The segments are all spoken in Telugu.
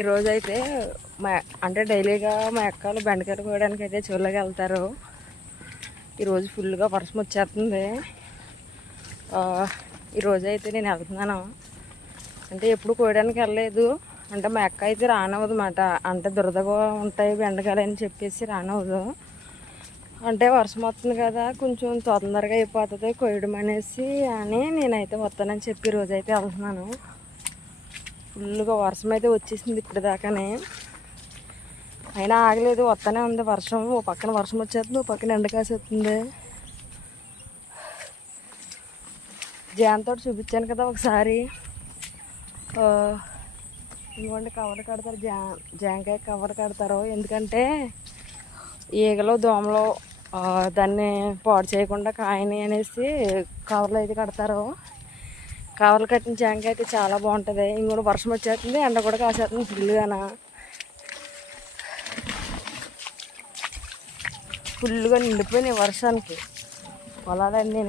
ఈరోజైతే అంటే డైలీగా మా అక్కలు బెండకాయలు కోయడానికి అయితే చెరువులోకి వెళ్తారు. ఈరోజు ఫుల్గా వర్షం వచ్చేస్తుంది. ఈరోజైతే నేను వెళ్తున్నాను. అంటే ఎప్పుడు కోయడానికి వెళ్ళలేదు. అంటే మా అక్క అయితే రానవదు అన్నమాట. అంటే దురదగా ఉంటాయి బెండకాయలు అని చెప్పేసి రానవదు. అంటే వర్షం వస్తుంది కదా, కొంచెం తొందరగా అయిపోతుంది కోయడం అనేసి అని నేనైతే వస్తానని చెప్పి ఈరోజైతే వెళ్తున్నాను. ఫుల్గా వర్షం అయితే వచ్చేసింది ఇప్పుడు దాకానే, అయినా ఆగలేదు, వస్తానే ఉంది వర్షం. ఓ పక్కన వర్షం వచ్చేస్తుంది, ఓ పక్కన ఎండ కాసేస్తుంది. జాంతో చూపించాను కదా ఒకసారి, ఇంకోండి కవర్ కడతారు, జాంకాయ కవర్ కడతారు. ఎందుకంటే ఈగలు దోమలు దాన్ని పాడు చేయకుండా కాయని అనేసి కవర్లు అయితే కడతారు. కవర్లు కట్టిన జాంకాయ అయితే చాలా బాగుంటుంది. ఇంకోటి వర్షం వచ్చేస్తుంది, ఎండ కూడా కాసేస్తుంది ఫుల్గా నిండిపోయినాయి వర్షానికి పొలాలన్నీ.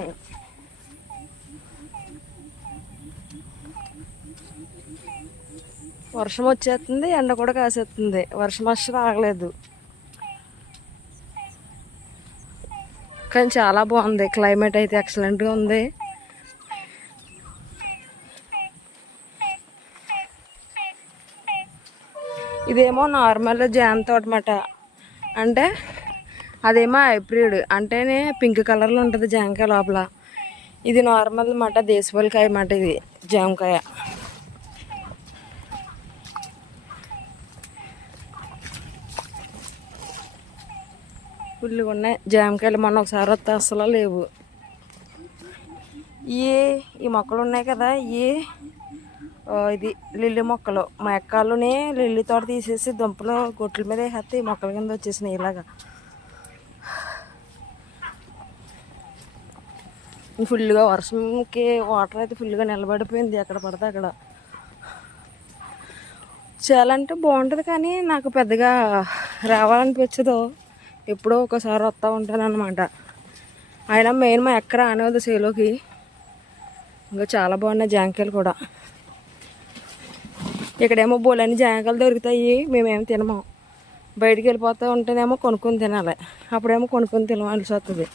వర్షం వచ్చేస్తుంది, ఎండ కూడా కాసేస్తుంది. వర్షం అస్సలు ఆగలేదు. కానీ చాలా బాగుంది, క్లైమేట్ అయితే ఎక్సలెంట్గా ఉంది. ఇదేమో నార్మల్ జామ తోట అన్నమాట. అంటే అదేమో హైబ్రిడ్, అంటేనే పింక్ కలర్లో ఉంటుంది జామకాయ లోపల. ఇది నార్మల్ అన్నమాట, దేశవాళికాయ అన్నమాట. ఇది జామకాయ ఫుల్గా ఉన్నాయి జామకాయలు. మొన్న ఒకసారి వస్తే అసలు లేవు. ఈ మొక్కలు ఉన్నాయి కదా, ఇది లిల్లీ మొక్కలు. మా ఎక్కాలునే లిల్లీ తోట తీసేసి దుంపలు గొట్ల మీద వేస్తే ఈ మొక్కల కింద వచ్చేసినాయి ఇలాగా. ఫుల్గా వర్షంకి వాటర్ అయితే ఫుల్గా నిలబడిపోయింది ఎక్కడ పడితే అక్కడ. చాలా అంటే బాగుంటుంది, కానీ నాకు పెద్దగా రావాలనిపించదు. ఎప్పుడో ఒకసారి వస్తూ ఉంటాను అనమాట. అయినా మెయిన్ మా ఎక్కడ రానివద్దు చేలోకి. ఇంకా చాలా బాగున్నాయి జాంకాయలు కూడా. ఇక్కడేమో బోలని జాంకాయలు దొరుకుతాయి, మేమేమో తినము. బయటికి వెళ్ళిపోతూ ఉంటేనేమో కొనుక్కొని తినాలి, అప్పుడేమో కొనుక్కొని తినవలసి వస్తుంది.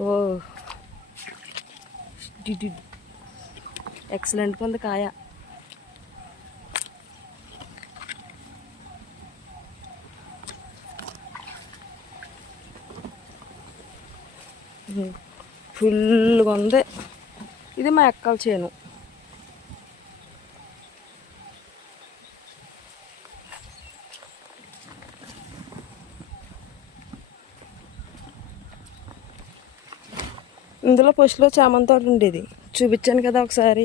ఓ ఎక్సలెంట్గా ఉంది కాయ. ఫుల్గా ఉంది. ఇది మా అక్కల చేను. ఇందులో ఫస్ట్లో చామంతి తోట ఉండేది, చూపించాను కదా ఒకసారి.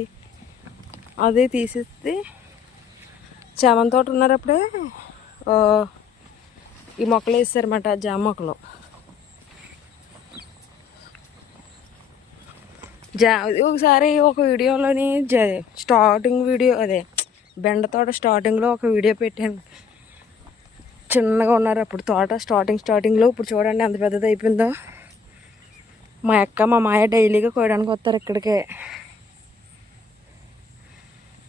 అదే తీసేస్తే చామంతి తోట ఉన్నప్పుడే ఈ మొక్కలు వేసారన్నమాట, జామ మొక్కలు. ఒకసారి ఒక వీడియోలోని స్టార్టింగ్ వీడియో, అదే బెండ తోట స్టార్టింగ్లో ఒక వీడియో పెట్టాను. చిన్నగా ఉన్నారు అప్పుడు తోట స్టార్టింగ్లో. ఇప్పుడు చూడండి ఎంత పెద్దది అయిపోయిందో. మా అక్క మా మాయ డైలీగా కోయడానికి వస్తారు ఇక్కడికే.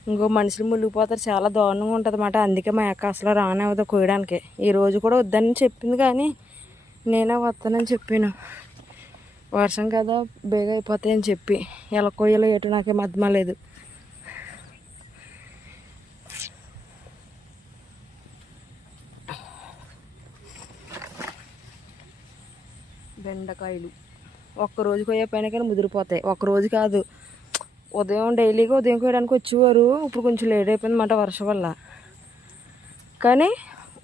ఇంకో మనుషులు మునిగిపోతారు, చాలా దారుణంగా ఉంటుంది అన్నమాట. అందుకే మా అక్క అసలు రానివ్వదు కోయడానికి. ఈరోజు కూడా వద్దని చెప్పింది, కానీ నేనే వస్తానని చెప్పాను. వర్షం కదా బేగా అయిపోతాయని చెప్పి. ఎలా కొయ్యలో ఏటో నాకేం అర్థం లేదు. బెండకాయలు ఒక్కరోజు కొయ్యే పైన కానీ ముదిరిపోతాయి. ఒక్కరోజు కాదు, డైలీగా ఉదయం కోయడానికి వచ్చేవారు. ఇప్పుడు కొంచెం లేట్ అయిపోయింది అన్నమాట వర్షం వల్ల. కానీ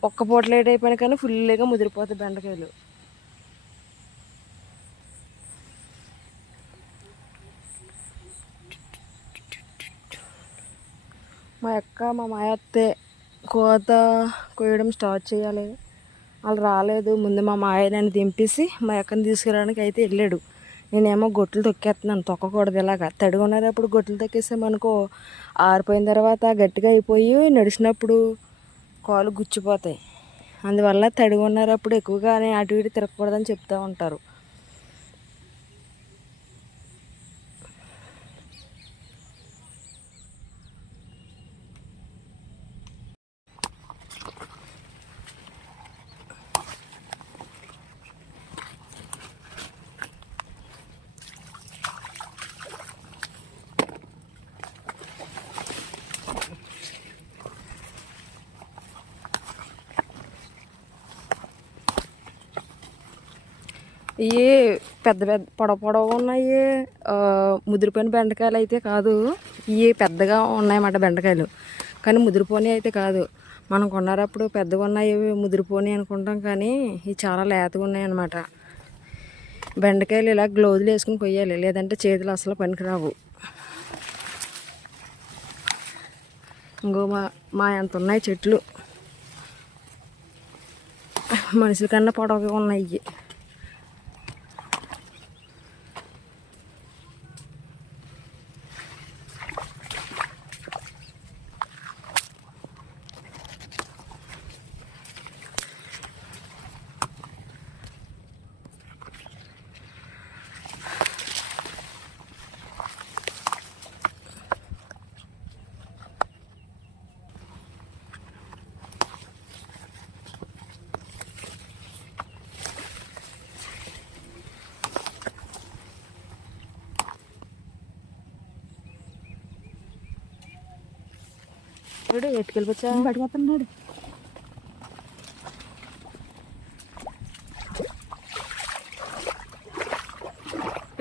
ఒక్క పూట లేట్ అయిపోయినా కానీ ఫుల్గా ముదిరిపోతాయి బెండకాయలు. మా అక్క మా మాయ వస్తే కోయడం స్టార్ట్ చేయాలి. వాళ్ళు రాలేదు. ముందు మా మాయ నన్ను దింపేసి మా అక్కని తీసుకురావడానికి అయితే వెళ్ళాడు. నేనేమో గొట్లు తొక్కేస్తున్నాను. తొక్కకూడదు ఇలాగా. తడిగా ఉన్నప్పుడు గొట్లు తొక్కేసామనుకో, ఆరిపోయిన తర్వాత గట్టిగా అయిపోయి నడిచినప్పుడు కాలు గుచ్చిపోతాయి. అందువల్ల తడిగా ఉన్నప్పుడు ఎక్కువగానే అటు ఇటు తిరగకూడదని చెప్తూ ఉంటారు. ఇవి పెద్ద పెద్ద పొడవు ఉన్నాయి. ముదిరిపోయిన బెండకాయలు అయితే కాదు, ఇవి పెద్దగా ఉన్నాయన్నమాట బెండకాయలు. కానీ ముదిరిపోని అయితే కాదు. మనం కొన్నారప్పుడు పెద్దగా ఉన్నాయి ముదిరిపోని అనుకుంటాం, కానీ ఇవి చాలా లేతగా ఉన్నాయి అన్నమాట. బెండకాయలు ఇలా గ్లౌజులు వేసుకుని కొయ్యాలి, లేదంటే చేతులు అసలు పనికిరావు. ఇంకో మా ఎంత ఉన్నాయి చెట్లు, మనుషుల కన్నా పొడవుగా ఉన్నాయి. ఎట్టుకెళ్ళిపోచ్చా పట్టుకొస్తున్నాడు.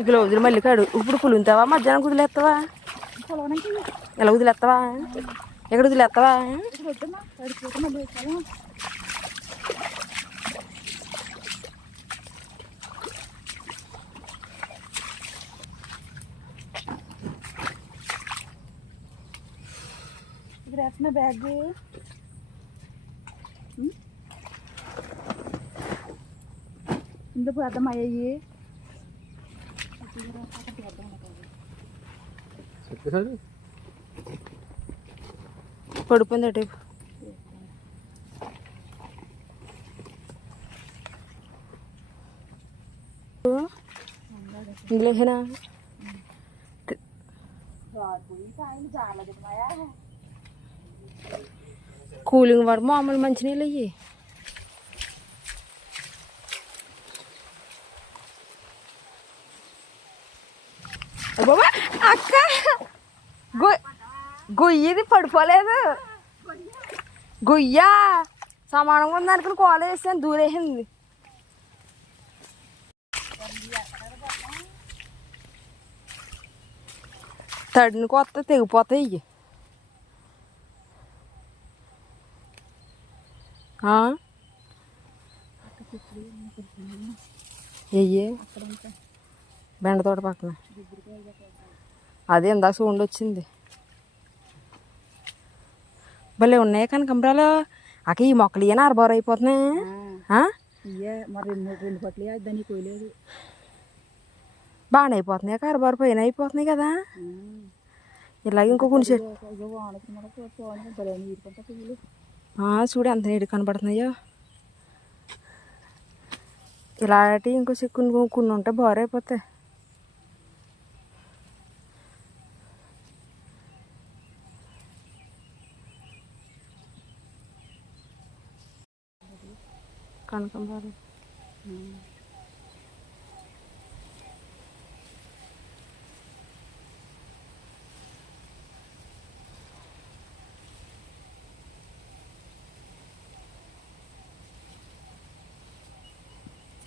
ఇక్కడ వదిలి మళ్ళీ కాడు. ఇప్పుడు పులుతావా మధ్యాహ్నం కుదిలేస్తావా? ఎలా వదిలేస్తావా? ఎక్కడ వదిలేస్తావా? ఇక్కడ వేస్తున్న బ్యాగ్ ఇందుకు అర్థమయ్యాయి. పడిపోయింది అటు. ఇందులో కూలింగ్ వాడు మామూలు మంచినీళ్ళు అయ్యి. బాబా అక్క గొయ్యిది పడిపోలేదు. గొయ్య సమానంగా ఉందనుకుని కోల వేసాను, దూరేసింది. తడిని కొత్త తెగిపోతాయి ఇవి. ఎయ్యి బెండ తోట పక్కన అదే ఇందాక సౌండ్ వచ్చింది. భలే ఉన్నాయి కనకంబరాలు. అక్క ఈ మొక్కలు ఇయ్యన అరబారు అయిపోతున్నాయి. బాగానే అయిపోతున్నాయి అక్క, అరబారు పైన అయిపోతున్నాయి కదా. ఇలాగే ఇంకో కొన్ని చూడు ఎంత నీడు కనబడుతున్నాయో. ఇలాంటి ఇంకో కొన్ని కొన్ని ఉంటే బారు అయిపోతాయి. కనకంబరాలు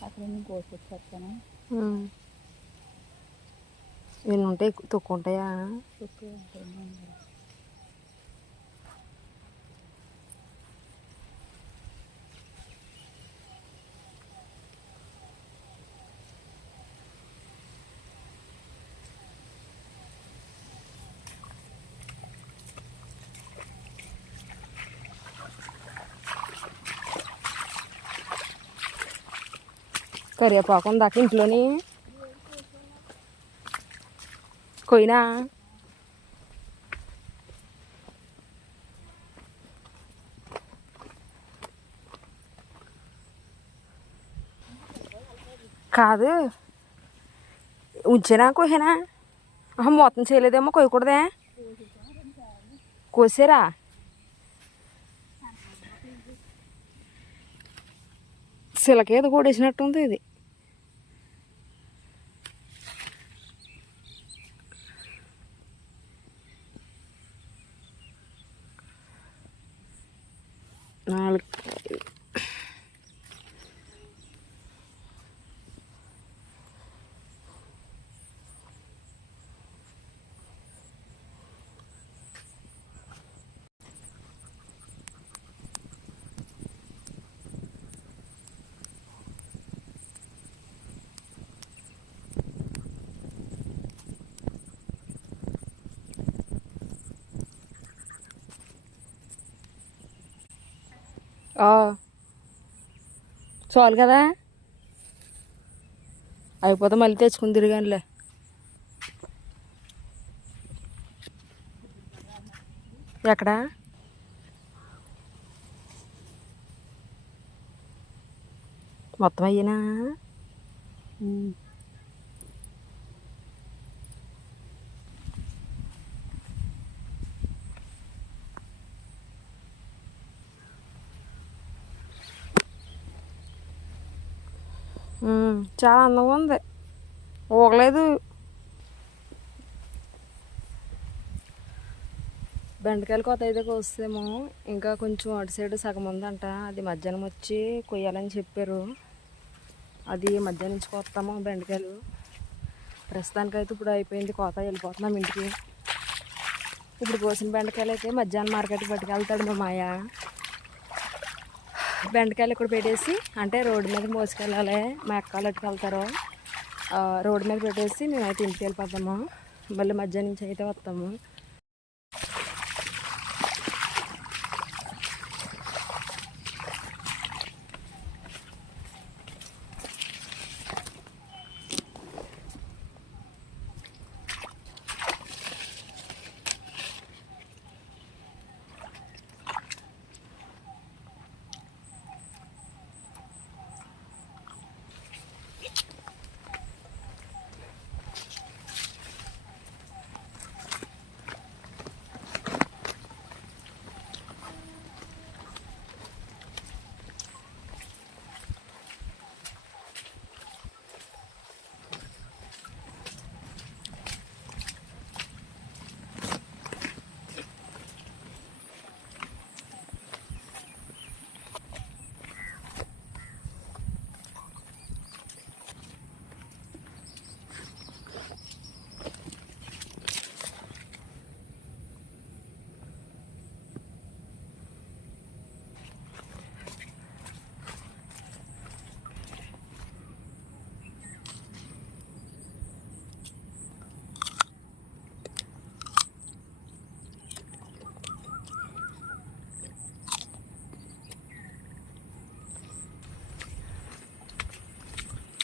అక్కడ కోసుకొచ్చేస్తాను. ఎన్ని ఉంటాయి? తక్కువ ఉంటాయా? తక్కువ ఉంటాయి. కరివేపాకు ఉందాక ఇంట్లోని కొయినా కాదు, ఉంచేనా కోసేనా? మొత్తం చేయలేదేమో, కొయ్యకూడదే? కోసారా? సిలకేదో కూడేసినట్టుంది ఇది. నాలుగు చాలు కదా, అయిపోతే మళ్ళీ తెచ్చుకుని తిరిగానులే. ఎక్కడ మొత్తం అయ్యినా? చాలా అందంగా ఉంది, ఊగలేదు. బెండకాయలు కొత్త అయితే కోసేమో, ఇంకా కొంచెం అటు సైడ్ సగం ఉందంట, అది మధ్యాహ్నం వచ్చి కొయ్యాలని చెప్పారు. అది మధ్యాహ్నం నుంచి కోస్తాము బెండకాయలు. ప్రస్తుతానికైతే ఇప్పుడు అయిపోయింది కోత, వెళ్ళిపోతున్నాం ఇంటికి. ఇప్పుడు కోసిన బెండకాయలు అయితే మధ్యాహ్నం మార్కెట్కి పట్టుకెళ్తాడు మా మాయ. బెండకాయలు ఇక్కడ పెట్టేసి, అంటే రోడ్డు మీద మోసుకెళ్ళాలి, మా అక్కలు ఎట్టుకెళ్తారు. రోడ్డు మీద పెట్టేసి మేమైతే ఇంటికి వెళ్ళిపోతాము. మళ్ళీ మధ్యాహ్నం నుంచి అయితే వస్తాము.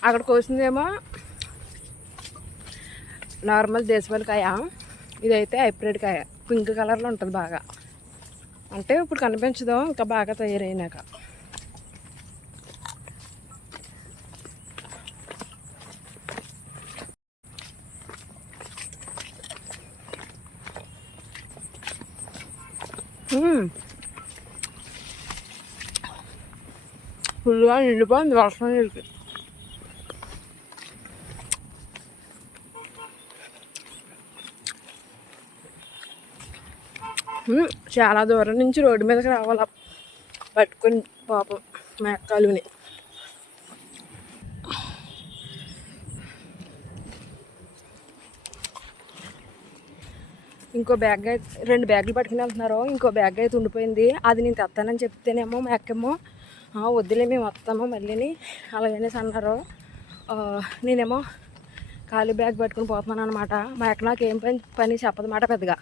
అక్కడ కోసిందేమో నార్మల్ దేశవాళీ కాయ, ఇదైతే హైబ్రిడ్ కాయ, పింక్ కలర్లో ఉంటుంది బాగా. అంటే ఇప్పుడు కనిపించదు, ఇంకా బాగా తయారైనాక. ఫుల్గా నిండిపోయింది వర్షం నీళ్ళకి. చాలా దూరం నుంచి రోడ్డు మీదకి రావాల పట్టుకుని పాపం మేకలుని. ఇంకో బ్యాగ్ అయితే, 2 బ్యాగులు పట్టుకుని వెళ్తున్నారు. ఇంకో బ్యాగ్ అయితే ఉండిపోయింది, అది నేను తెస్తానని చెప్తేనేమో మేకేమో వద్దులే మేము వస్తాము మళ్ళీని అలాగనేసి అన్నారు. నేనేమో ఖాళీ బ్యాగ్ పట్టుకుని పోతున్నాను అనమాట. మా అక్క నాకు ఏం పని చెప్పదన్నమాట పెద్దగా,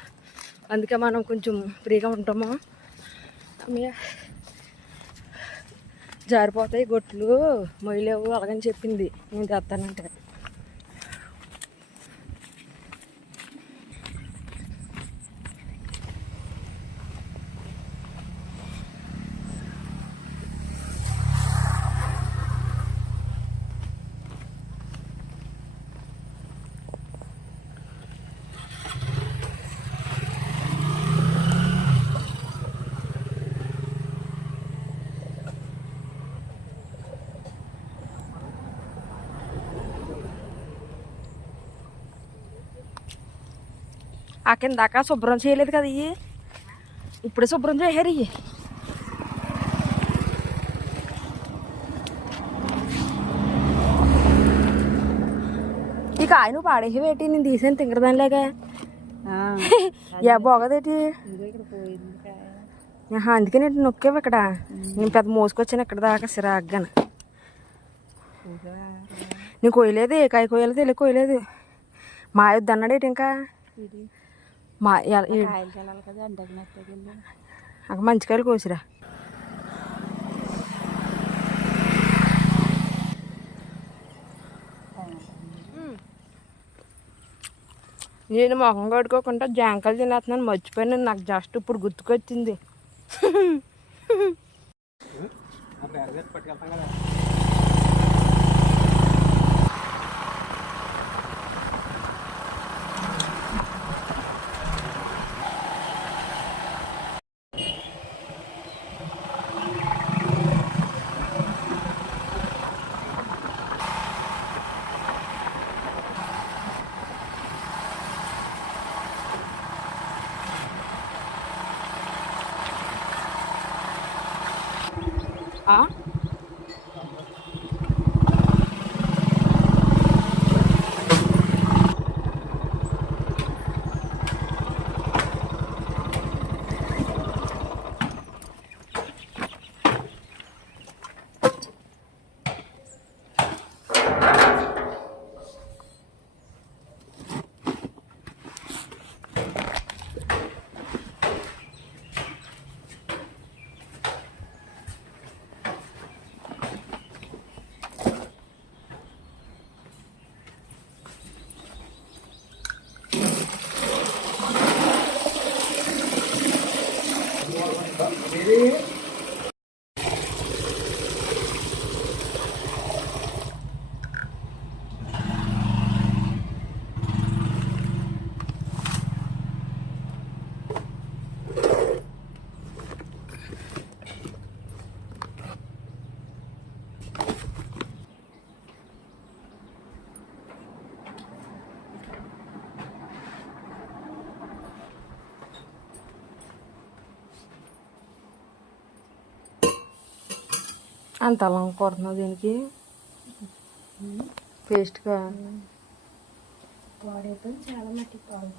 అందుకే మనం కొంచెం ఫ్రీగా ఉంటాము. జారిపోతాయి గొట్లు మొయ్యలేవు అలాగని చెప్పింది నేను తెస్తానంటే. ఆ కిందాక శుభ్రం చేయలేదు కదా, ఇవి ఇప్పుడే శుభ్రం చేయారు. ఇవి ఈ కాయ నువ్వు పాడేసి పెట్టి నేను తీసాను తింగరదానిలాగా. బాగోదేటి, అందుకే నేను నొక్కేవు ఇక్కడ. నేను పెద్ద మోసుకొచ్చాను ఇక్కడ దాకా సిరాగ్గాను. నేను కొయ్యలేదు, ఏ కాయ కొయ్యాలో తెలియదు, కొయ్యలేదు. మా యొద్దు అన్నాడేటి ఇంకా. మా మంచికాయలు కోసిరా. నేను మొహం కడుక్కోకుండా జాంకాయలు తినేస్తున్నాను, మర్చిపోయాను. నాకు జస్ట్ ఇప్పుడు గుర్తుకొచ్చింది. ఆ? అంత అలా కొడుతున్నావు దీనికి పేస్ట్గా వాడేతో చాలా మట్టి పాలు